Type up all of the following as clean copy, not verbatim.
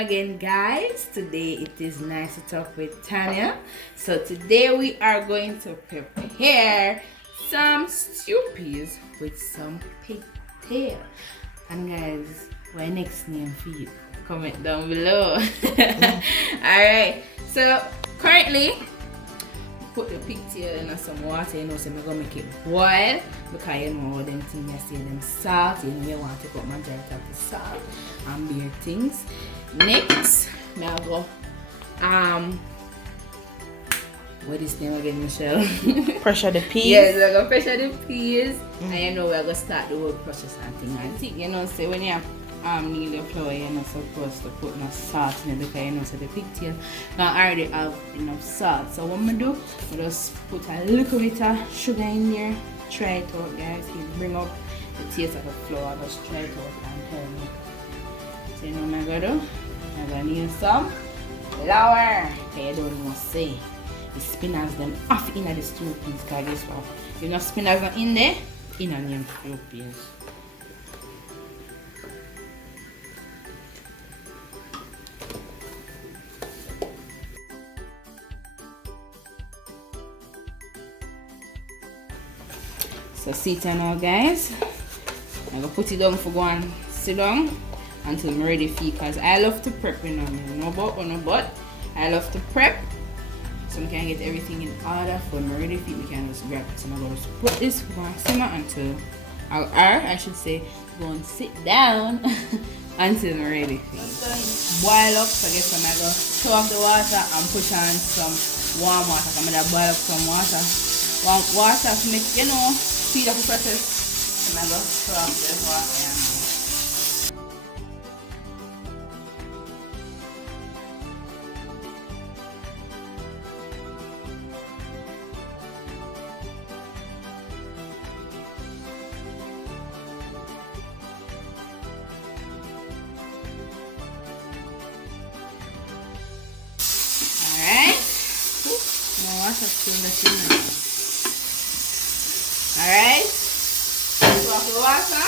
again, guys. Today it is nice to talk with Tanya. So today we are going to prepare some stewed peas with some pigtail. And guys, my next name for you? Comment down below. Alright, so currently put the pigtail in some water, you know, so I'm gonna make it boil because you know them things I say them salt, you know you want to put majority of the salt and beer things. Next, now go what is name again, Michelle? Pressure the peas. Yes, we're gonna pressure the peas and you know we're gonna start the whole process and thing. I think you know say when you have knead your flour, you're not supposed to put no salt in it because you know so the pigtail now already have enough salt. So what I'm gonna do, I just put a little bit of sugar in there, try it out guys, it bring up the taste of the flour, just try it out and tell me. So you know what I'm gonna do? I'm gonna need some flour. Okay, you don't know say the spinners them off in the stewed peas because guess what? If no spinners not in there, in a name stewed peas. So sit down now guys. I'm gonna put it down for go and sit down until I'm ready for it because I love to prep, you know, no about or no but I love to prep so I can get everything in order for I'm ready for it. We can just grab it. So I'm gonna just put this for going to simmer until I should say go and sit down until I'm ready for it. Boil up, so I guess I'm gonna turn off the water and put on some warm water. I'm gonna boil up some water. Warm water to make, you know, speed up the process. I'm gonna throw off the water now. Alright. More water still in the tin. Alright, so after water,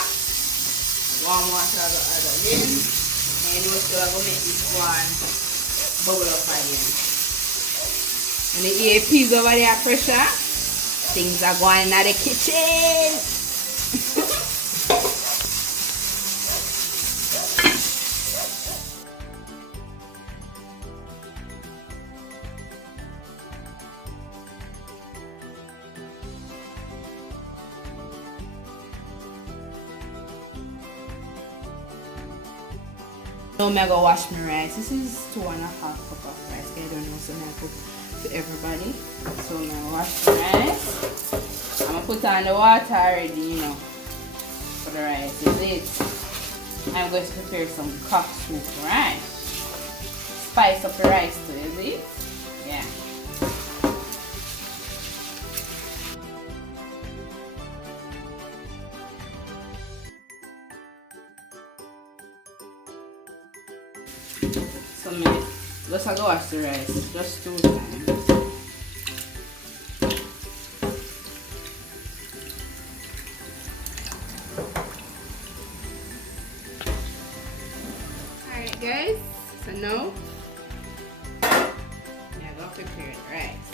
warm water I go add again, and you know so I go make this one bubble up again. And the hear peas over there pressure, things are going in the kitchen. Now I'm gonna wash my rice. This is 2.5 cups of rice. I don't know, so I cook for everybody. So I'm gonna wash the rice. I'm gonna put on the water already, you know, for the rice. Is it? I'm going to prepare some cocksmith rice. Spice up the rice too, is it? Yeah. So just go wash the rice, just 2 times. Alright guys, so now I'm going to prepare the rice.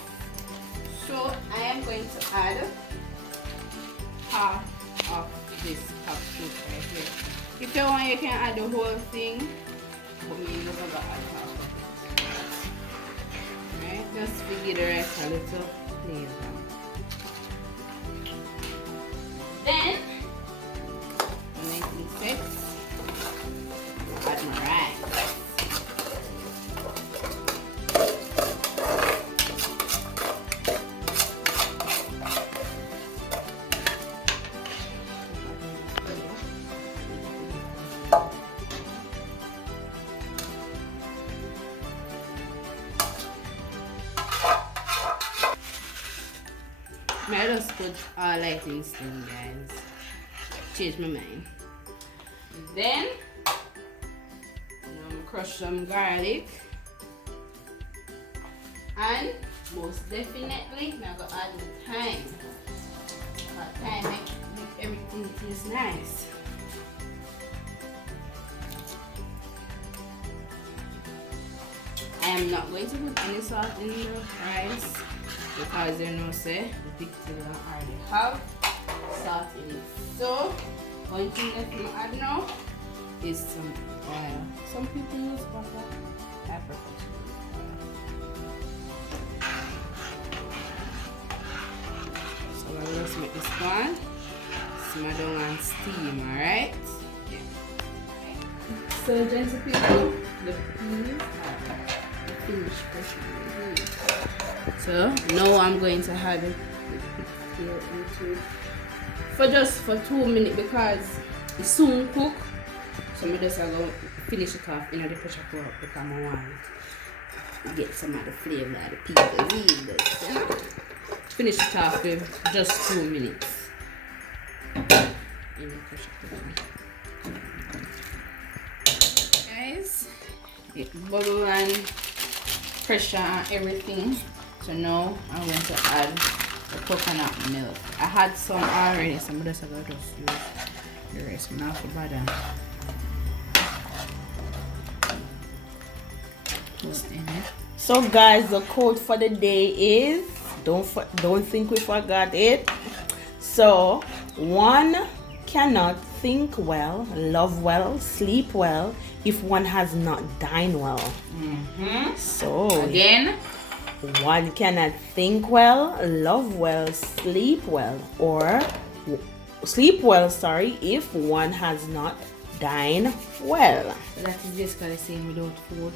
So I am going to add half of this cup soup right here. If you want, you can add the whole thing. But me just gonna add half of it. Right? Just to give the rice a little flavor. Then when I mix it, add my rice. I just put all lightings in, guys. Change my mind. Then I'm gonna crush some garlic, and most definitely I'm gonna add the thyme. Thyme make everything taste nice. I'm not going to put any salt in the rice because you know, say the pig already have salt in it. So one thing that I'm add now is some oil. Some people use butter. I prefer to use oil. So I'll just make this one simmer down and steam, alright? Yeah. So gentle people, the peas are finished cooking. So now I'm going to add it into for 2 minutes because it soon cook. So I'm just going to finish it off in the pressure cooker because I want to get some of the flavor of the peas. You know? Finish it off with just 2 minutes in the pressure cooker. Guys, it bubble and pressure and everything. So now I'm going to add the coconut milk. I had some already, so I'm just going to use the rest. Now for butter. So guys, the code for the day is don't think we forgot it. So 1 cannot think well, love well, sleep well if one has not dined well. So again, 1 cannot think well, love well, sleep well, or sleep well, if one has not dined well. So that is basically saying without food,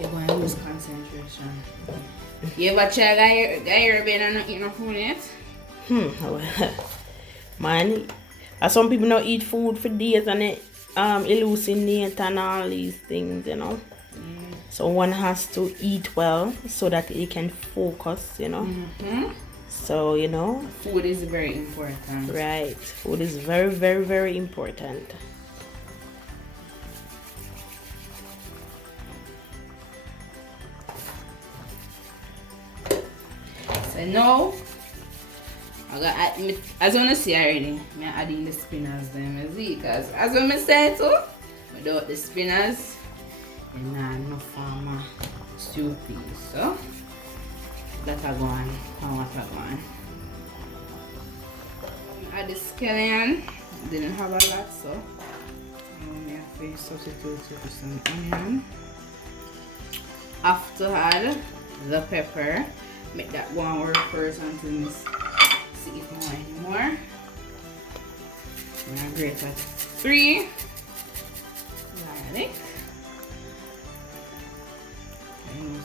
you're going to lose concentration. You ever try guy bed and not eat no food yet? Man, some people not eat food for days and it hallucinate and all these things, you know. So one has to eat well so that he can focus, you know. So, you know, food is very important. Right. Food is very, very, very important. So now, I got add, as I see already, I'm adding the spinners them, because as I said too, without the spinners, and no farmer stewed peas. So that are going, and what are going. Add the scallion, didn't have a lot, so I'm going to substitute it with some onion. After add the pepper, make that one work first until I see it more anymore. I'm going to grate that 3 garlic.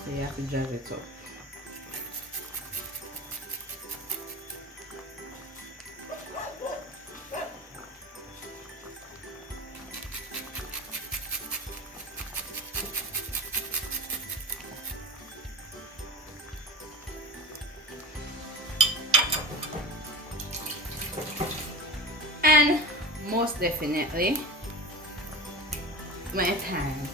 So you have to jazz it up. And most definitely my thyme.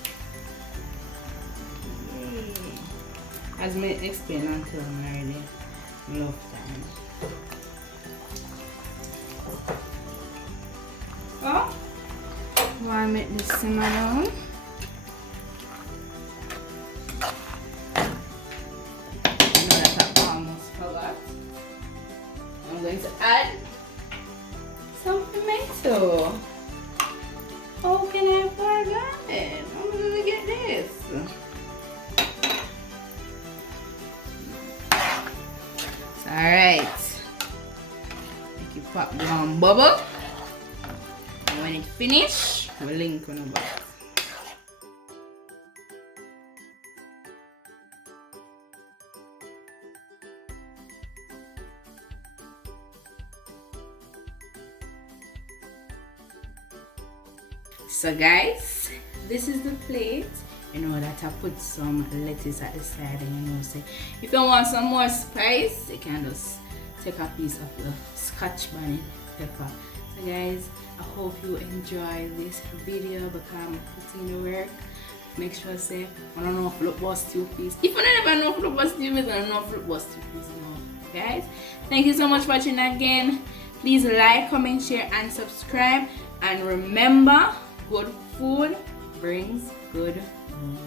As I explained until I'm already love thyme. So while I make this simmer down, I know that I almost forgot. I'm going to add some tomato. How can I forget it? I'm gonna get this. Alright. Make it pop down bubble. And when it finish, we'll link on the back. So guys, this is the plate. You know that I put some lettuce at the side, and you know, say if you want some more spice, you can just take a piece of the scotch bonnet pepper. So guys, I hope you enjoy this video because I'm putting the work. Make sure say I don't know if look about stewed peas. If you never know if look about stewed peas, I don't know if look about stewed peas. Guys, thank you so much for watching again. Please like, comment, share, and subscribe. And remember, good food brings good mood.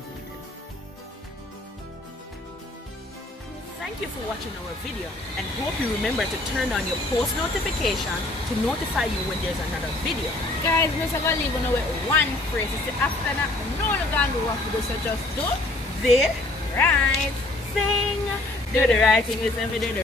Thank you for watching our video and hope you remember to turn on your post notification to notify you when there's another video. Guys, we're going to leave on with one phrase. It's after that, no one can do what we do, so just do The right thing. do the right thing. Listen, we do the